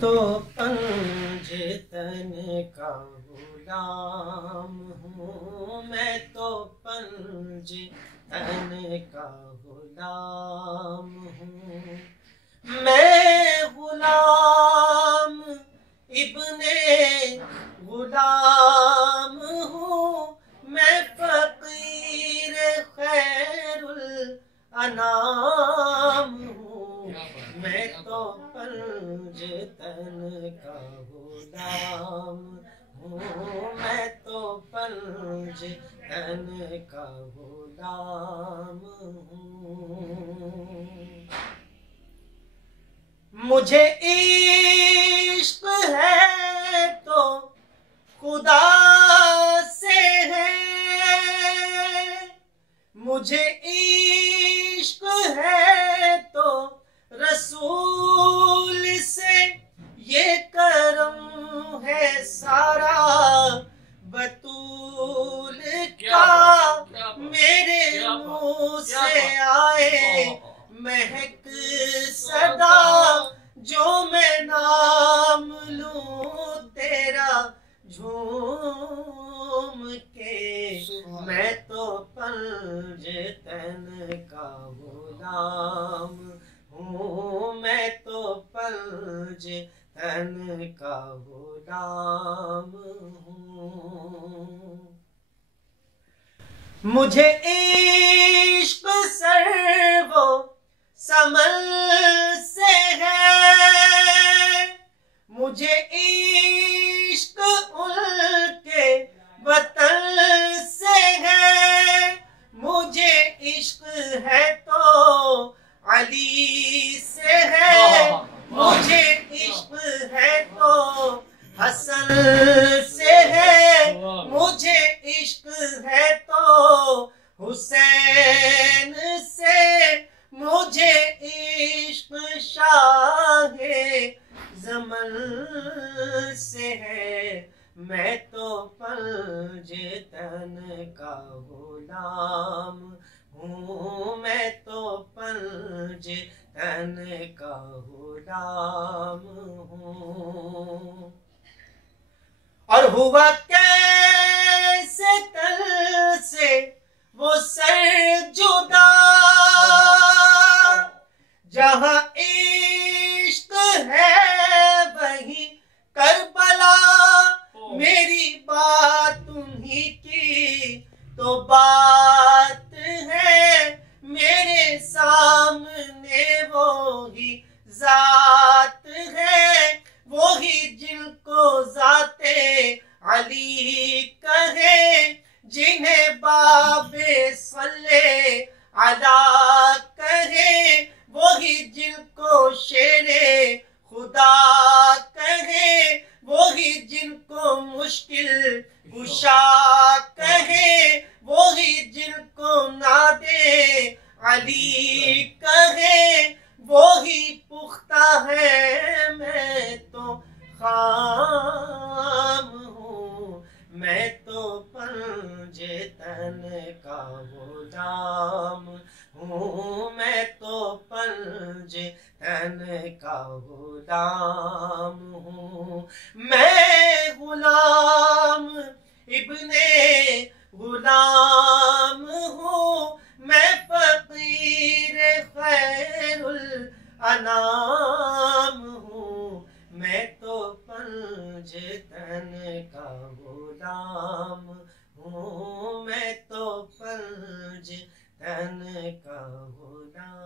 तो पंजतन का गुलाम हूँ, मैं तो पंजतन का गुलाम हूँ। मैं गुलाम इब्ने गुलाम हूँ, मैं फकीर खैरुल अनाम हूँ। मैं तो पंजतन का गुलाम हूँ, मैं तो पंजतन का गुलाम हूँ। मुझे इश्क है तो खुदा से है, मुझे इश्क है तो रसूल से, ये करम है सारा बतूल का, मेरे मुंह से आए महक सदा, जो मैं नाम लूं तेरा झूम के। मैं तो पंजतन का गुलाम हूँ, मैं तो पंजतन का गुलाम हूँ। मुझे इश्क सर्वो समल से है, मुझे इश्क उनके वतन से है, मुझे इश्क है तो अली से है, मुझे इश्क है तो हसन से है, मुझे इश्क है तो हुसैन से, मुझे इश्क शाहे ज़मन से है। मैं तो पंजतन का गुलाम हूँ, मैं तो पंजतन का गुलाम हूँ। और हुआ कैसे तल से वो सर जुदा, जहां इश्क है वही करबला, मेरी बात उन्हीं की तो बात है, मेरे सामने वो ही जात है, वो ही जिनको जाते अली कहे, जिन्हें बाबे सल्ले अला कहे, वो ही जिनको शेरे खुदा कहे, वो ही जिनको मुश्किल कुशा कहे, वो ही जिनको नादे अली कहे, वो ही पुख्ता है। मैं तो खाम हूँ, मैं तो पंजतन का गुलाम हूँ, मैं तो पंजतन का गुलाम हूँ। मैं गुलाम इब्ने गुलाम हूँ, मैं फकीर खैरुल अनाम हूँ। मैं तो पंजतन का गुलाम हूँ, मैं तो पंजतन का गुलाम।